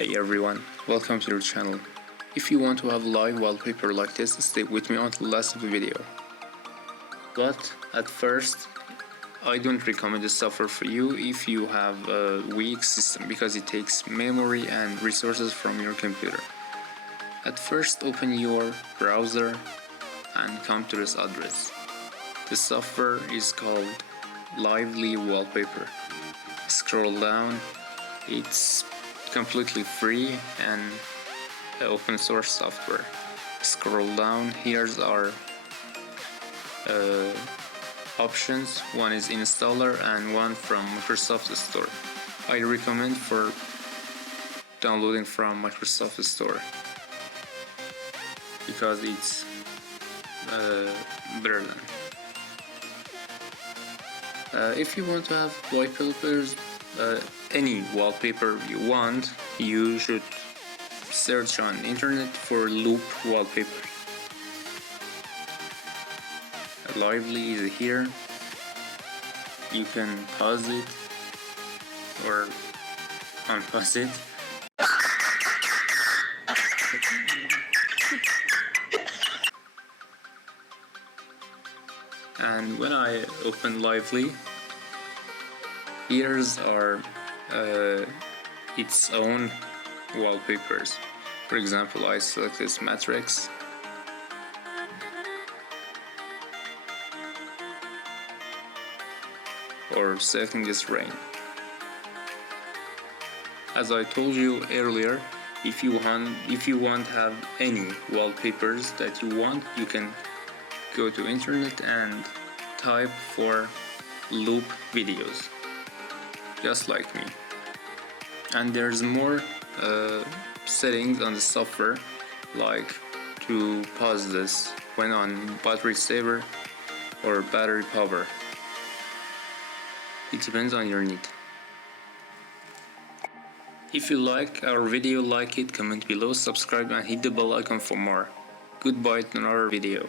Hey everyone, welcome to your channel. If you want to have live wallpaper like this, stay with me until the last of the video. But at first, I don't recommend this software for you if you have a weak system because it takes memory and resources from your computer. At first, open your browser and come to this address. The software is called Lively Wallpaper. Scroll down. It's completely free and open source software. Scroll down. Here's our options. One is installer and one from Microsoft Store. I recommend for downloading from Microsoft Store because it's better than. If you want to have wallpapers, any wallpaper you want, you should search on internet for loop wallpaper. Lively is here. You can pause it or unpause it. And when I open Lively, here's our its own wallpapers. For example, I select this matrix. Or selecting this rain. As I told you earlier, if you want to have any wallpapers that you want, you can go to internet and type for loop videos, just like me. And there's more settings on the software, like to pause this when on battery saver or battery power. It depends on your need. If you like our video, like it, comment below, subscribe and hit the bell icon for more. Goodbye to another video.